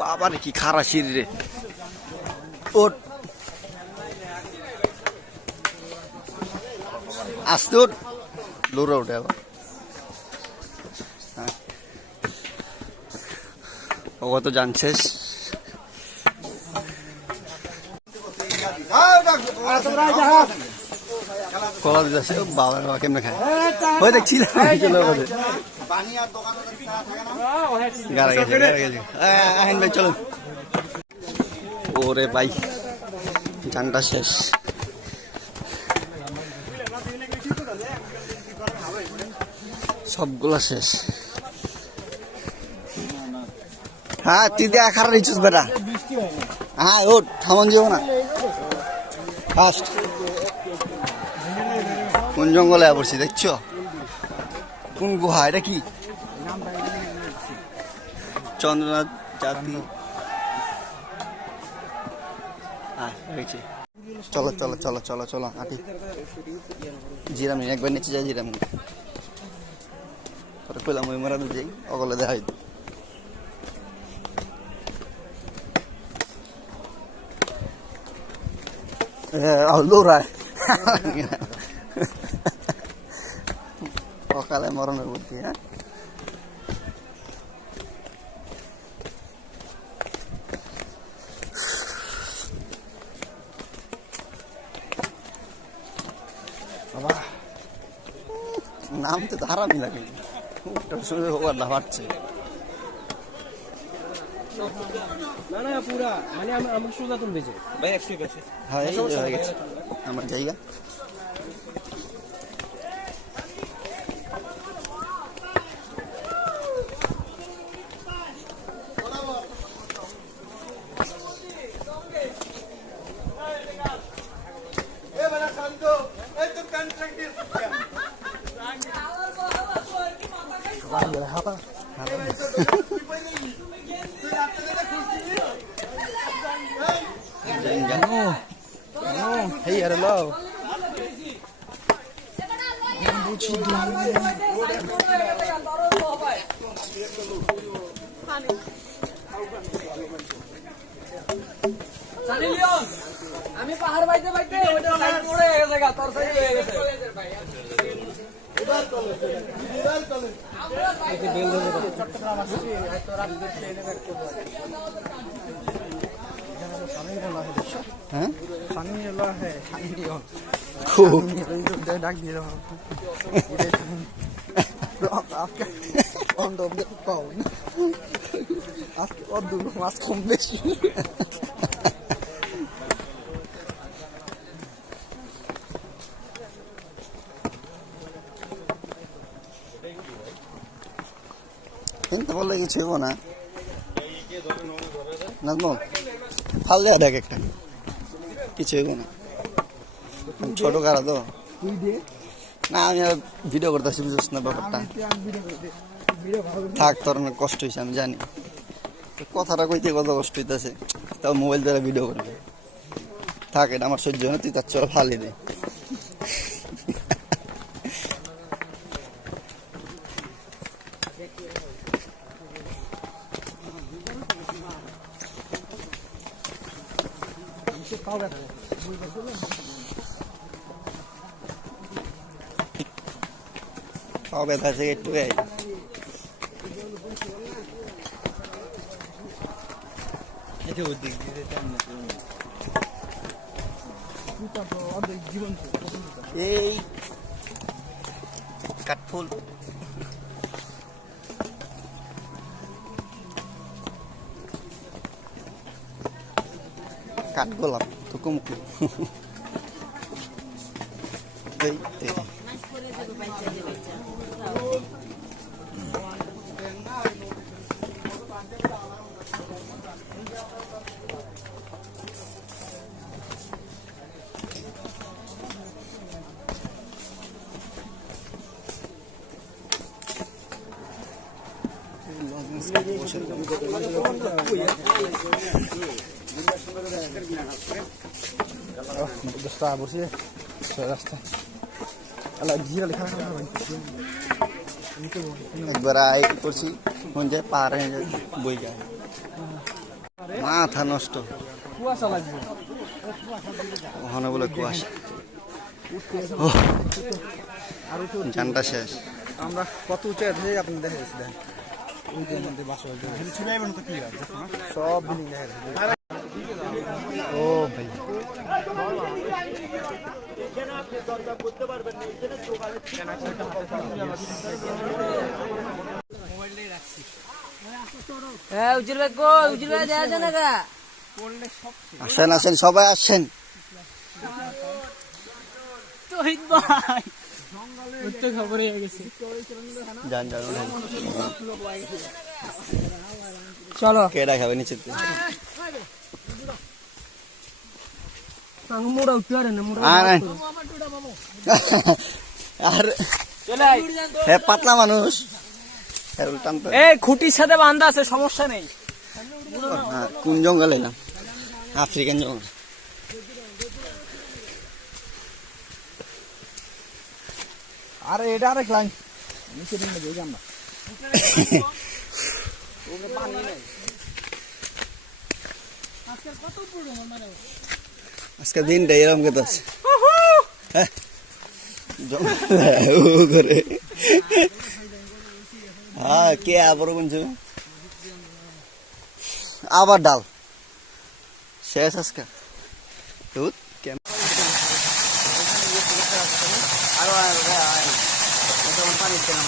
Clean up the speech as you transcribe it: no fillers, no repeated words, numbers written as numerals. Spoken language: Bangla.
বাবার কি খারাপ সিঁড়ি রে। ওট আস্তে ওট, লোরা ওঠে আবার। ও তো জানছিস কলা দিতেছে বাবা বাবা কেমনে খায় ওই দেখছিলাম গাড়া গেছে আহেন ভাই চলো। ওরে ভাই জানটা শেষ। সবগুলা শেষ। হ্যাঁ তুই দিয়ে খারাপ রিচুস বেটা। হ্যাঁ ও থামন যাবো না ফার্স্ট। কোন জঙ্গলে পড়ছি দেখছো? কোন গুহা এটা কি? চন্দ্রনাথ জাতি। চলো চলো চলো চলো চলো আটি জিরামি একবার নিচে যাই জিরামি পরে কইলাম ওই মারা যাই অগলে দেখাই দৌড়ায় অকালে মরণের বুদ্ধি। হ্যাঁ নাম তো হারামি লাগে হাঁটছে। আমার জায়গা hey hello আমি পাহাড় বাইতে বাইতে ওইটা সাইড পড়ে গেছে গা তোর সাইড হয়ে গেছে এবার চলে এবার চলে আমরা বাইতে বেল ধরে চট্টগ্রাম আসছি তো রাত দেখতে এনে করতে পারে সামনে বলা है দেখো হ্যাঁ সামনে বলা है সামনে খুব ডাক দিয়ে দাও आपका on the phone ask what do you ask completion কিন্তু বললে কিছু হইব না নাজমো ফাল দেয়া দেখ একটা কিছু হইব না ছোট কারা তো না আমি ভিডিও করতেছি বুঝছিস না ব্যাপারটা থাক তোর অনেক কষ্ট হয়েছে আমি জানি কথাটা কইতে কত কষ্ট হইতেছে তাও মোবাইল দ্বারা ভিডিও করবে থাক এটা আমার সহ্য না তুই তার চল ফালি দে পাও ব্যথা আছে একটু এই কাঠফুল কাঠগোলাপ থুকুমুকু এই রাস্তা আলা জিরা লেখা না একবার আই করছি মন যায় পার হয়ে যায় বই যায় মাথা নষ্ট কুয়াশা লাগবে ওখানে বলে কুয়াশা আরো তো জানটা শেষ আমরা কত উঁচু আছে আপনি দেখে গেছি দেখেন ওই যে মধ্যে বাসা সব বিল্ডিং দেখা যাচ্ছে ও ভাই উজ্জ্বল ভাই কই উজ্জ্বল ভাই দেখা যায় না গা আসেন আসেন সবাই আসেন শহীদ ভাই উঠতে খবর হয়ে গেছে যান যান চলো কেডা খাবে নিচে মোড়া উঠতে পারে না মোড়া আর চলে আয় হে পাতলা মানুষ হে টানতে এই খুঁটির সাথে বাঁধা আছে সমস্যা নেই কোন জঙ্গলে না আফ্রিকান জঙ্গল আরে এটা আরেক লাইন নিচে দিন দেই আমরা আজকে দিনটা এরকম কথা আছে করে হ্যাঁ কে আবার কোনছে আবার ডাল শেষ আজকে দুধ কেন আরো পানি কেন